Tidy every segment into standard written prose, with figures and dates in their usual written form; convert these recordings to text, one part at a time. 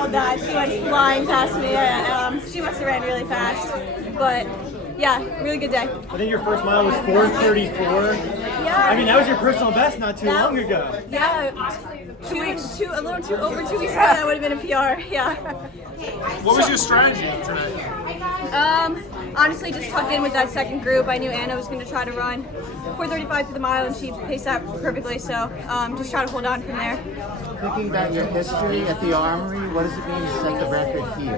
killed that. She went flying past me. She must have ran really fast. But yeah, really good day. I think your first mile was 4:34. Yeah. I mean, that was your personal best not too long ago. Yeah, a little too over 2 weeks ago, that would have been a PR. Yeah. What was your strategy today? Honestly, just tuck in with that second group. I knew Anna was going to try to run 4:35 through the mile, and she paced that perfectly. So just try to hold on from there. Thinking about your history at the Armory, what does it mean to set the record here?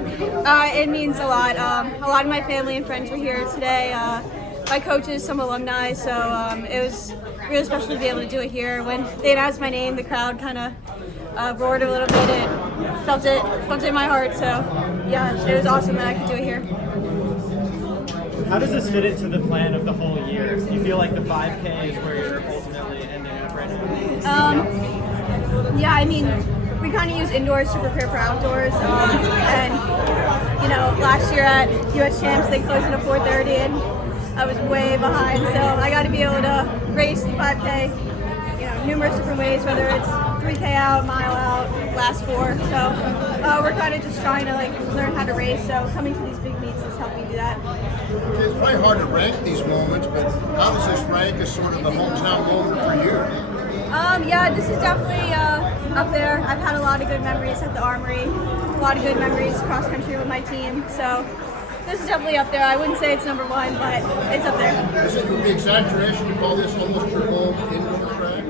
It means a lot. A lot of my family and friends were here today. My coaches, some alumni. So it was really special to be able to do it here. When they announced my name, the crowd kind of roared a little bit. It felt it in my heart. So yeah, it was awesome that I could do it here. How does this fit into the plan of the whole year? Do you feel like the 5K is where you're ultimately ending up right now? Yeah, I mean, we kind of use indoors to prepare for outdoors. And, you know, last year at US Champs, they closed at 4:30, and I was way behind. So I got to be able to race the 5K, you know, numerous different ways, whether it's 3K out, mile out, last 4. So we're kind of just trying to, like, learn how to race. So coming to these big meets has helped me do that. It's probably hard to rank these moments, but how does this rank as sort of the hometown moment for you? Yeah, this is definitely up there. I've had a lot of good memories at the Armory, a lot of good memories cross country with my team. So this is definitely up there. I wouldn't say it's number 1, but it's up there. Is it would be exaggeration to call this almost your home indoor track?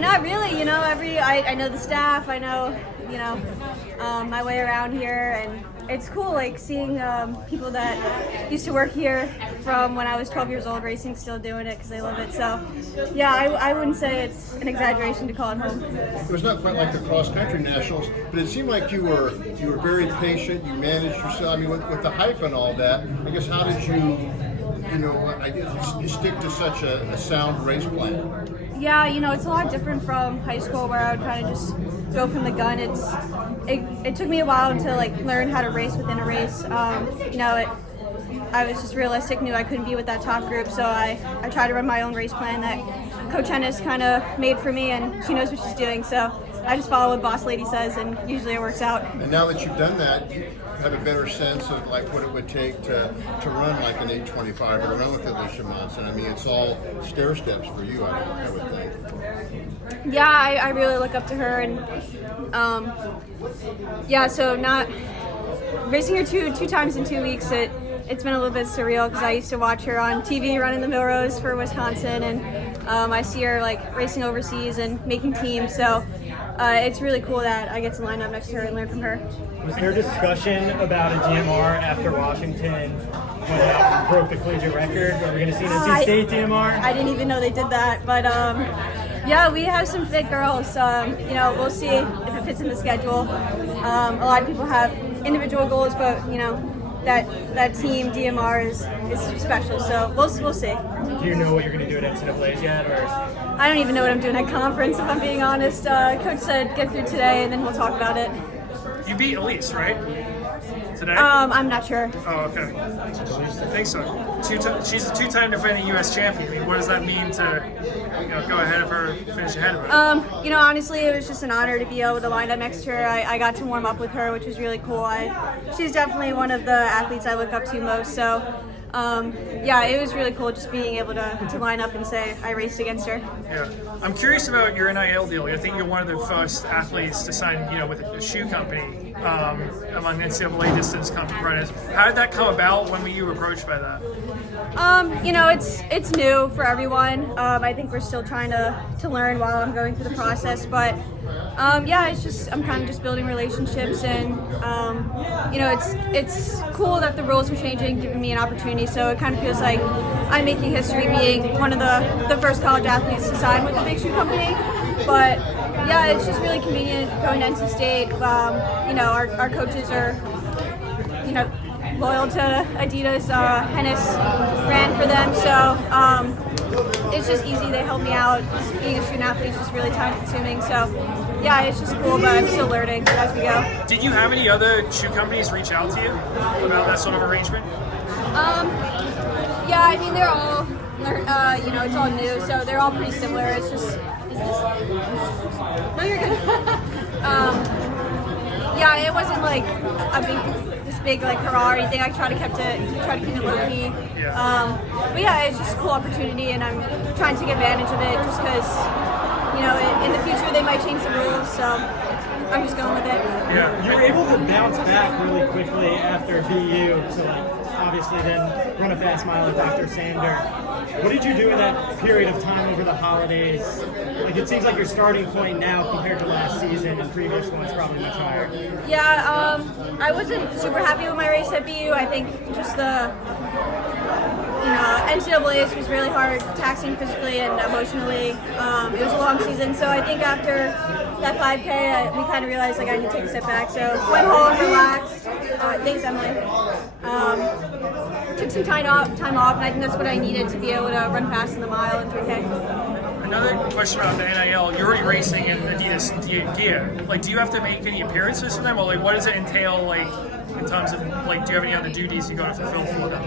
Not really. You know, I know the staff. I know, you know, my way around here, and it's cool, like seeing people that used to work here from when I was 12 years old racing still doing it because they love it. So yeah, I wouldn't say it's an exaggeration to call it home. It was not quite like the cross country nationals, but it seemed like you were very patient. You managed yourself. I mean, with the hype and all that, I guess how did you stick to such a sound race plan? Yeah, you know, it's a lot different from high school where I would kind of just go from the gun. It took me a while to like learn how to race within a race. You know, I was just realistic, knew I couldn't be with that top group, so I tried to run my own race plan that Coach Ennis kind of made for me, and she knows what she's doing. So I just follow what Boss Lady says, and usually it works out. And now that you've done that, you have a better sense of like what it would take to run like an 8:25 or to run with Alicia Monson. I mean, it's all stair steps for you, I would think. Yeah, I really look up to her, and yeah, so not racing her two times in 2 weeks. It's been a little bit surreal because I used to watch her on TV running the Millrose for Wisconsin, and I see her like racing overseas and making teams. So it's really cool that I get to line up next to her and learn from her. Was there discussion about a DMR after Washington went out and broke the collegiate record? Are we going to see an NC State DMR? I didn't even know they did that, but yeah, we have some fit girls. You know, we'll see if it fits in the schedule. A lot of people have individual goals, but you know, that team DMR is special. So we'll see. Do you know what you're going to do at NCAA's yet, or? I don't even know what I'm doing at conference, if I'm being honest. Coach said get through today, and then we'll talk about it. You beat Elise, right? Today? I'm not sure. Oh, okay. I think so. She's a 2-time defending U.S. champion. I mean, what does that mean to, you know, go ahead of her, finish ahead of her? You know, honestly, it was just an honor to be able to line up next to her. I got to warm up with her, which was really cool. She's definitely one of the athletes I look up to most. So, yeah, it was really cool just being able to line up and say I raced against her. Yeah, I'm curious about your NIL deal. I think you're one of the first athletes to sign, you know, with a shoe company among NCAA distance runners. How did that come about? When were you approached by that? You know, it's new for everyone. I think we're still trying to learn while I'm going through the process, but yeah, it's just I'm kind of just building relationships, and you know, it's cool that the rules are changing, giving me an opportunity. So it kind of feels like I'm making history, being one of the first college athletes to sign with a big shoe company. But yeah, it's just really convenient going to NC State. You know, our coaches are, you know, loyal to Adidas. Hennis ran for them, so it's just easy. They help me out. Just being a student athlete is just really time consuming. So yeah, it's just cool, but I'm still learning as we go. Did you have any other shoe companies reach out to you about that sort of arrangement? Yeah, I mean, they're all, you know, it's all new, so they're all pretty similar. It's just, no, you're good. Yeah, it wasn't like this big like hurrah or anything. I try to keep it low key. Yeah. But yeah, it's just a cool opportunity, and I'm trying to take advantage of it just because in the future they might change the rules. So I'm just going with it. Yeah. You were able to bounce back really quickly after BU to obviously then run a fast mile at Dr. Sander. What did you do in that period of time over the holidays? Like, it seems like your starting point now compared to last season and previous ones probably much higher. Yeah, I wasn't super happy with my race at BU. I think just the NCAA was really hard, taxing physically and emotionally. It was a long season, so I think after that 5K, we kind of realized I need to take a step back. So went home, relaxed. Thanks, Emily. Took some time off, and I think that's what I needed to be able to run fast in the mile and 3K. Another question about the NIL. You're already racing in Adidas gear. Like, do you have to make any appearances for them, or what does it entail? Like, in terms of do you have any other duties you got to fulfill for them?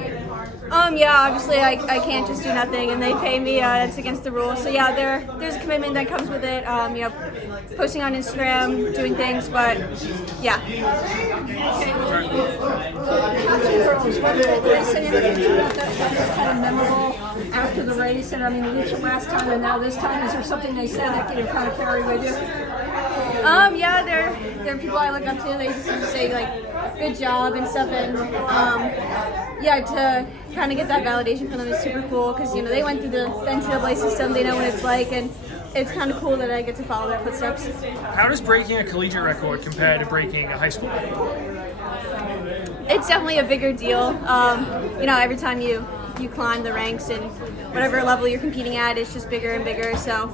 Yeah, obviously I can't just do nothing, and they pay me. It's against the rules. So yeah, there's a commitment that comes with it. Posting on Instagram, doing things, but yeah. Girls, what did they say anything about that was kind of memorable after the race? And I mean, you reached it last time, and now this time, is there something they said that you kind of carry with you? Yeah, there are people I look up to. They just say good job and stuff, and to kind of get that validation from them is super cool because they went through the NCAA system. They know what it's like, and it's kind of cool that I get to follow their footsteps. How does breaking a collegiate record compare to breaking a high school record? It's definitely a bigger deal. Every time you climb the ranks and whatever level you're competing at, it's just bigger and bigger. So,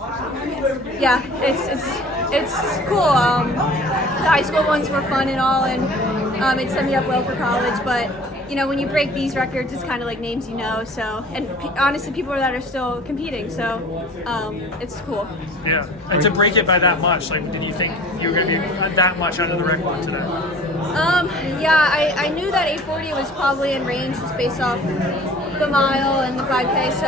yeah, it's cool. The high school ones were fun and all, and it set me up well for college. But when you break these records, it's kind of like names So, and honestly, people that are still competing. So, it's cool. Yeah, and to break it by that much, did you think you were going to be that much under the record today? Yeah, I knew that 840 was probably in range just based off the mile and the 5K. So,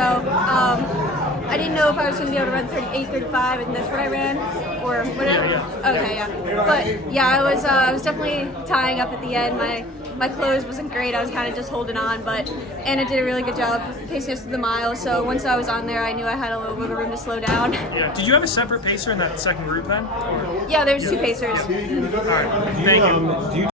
I didn't know if I was going to be able to run 8:35, and that's what I ran, or whatever. Yeah. Okay, yeah. But yeah, I was definitely tying up at the end. My close wasn't great. I was kind of just holding on, but Anna did a really good job pacing us through the mile. So once I was on there, I knew I had a little bit of room to slow down. Yeah. Did you have a separate pacer in that second group then? Yeah, there's two pacers. All right. Thank you.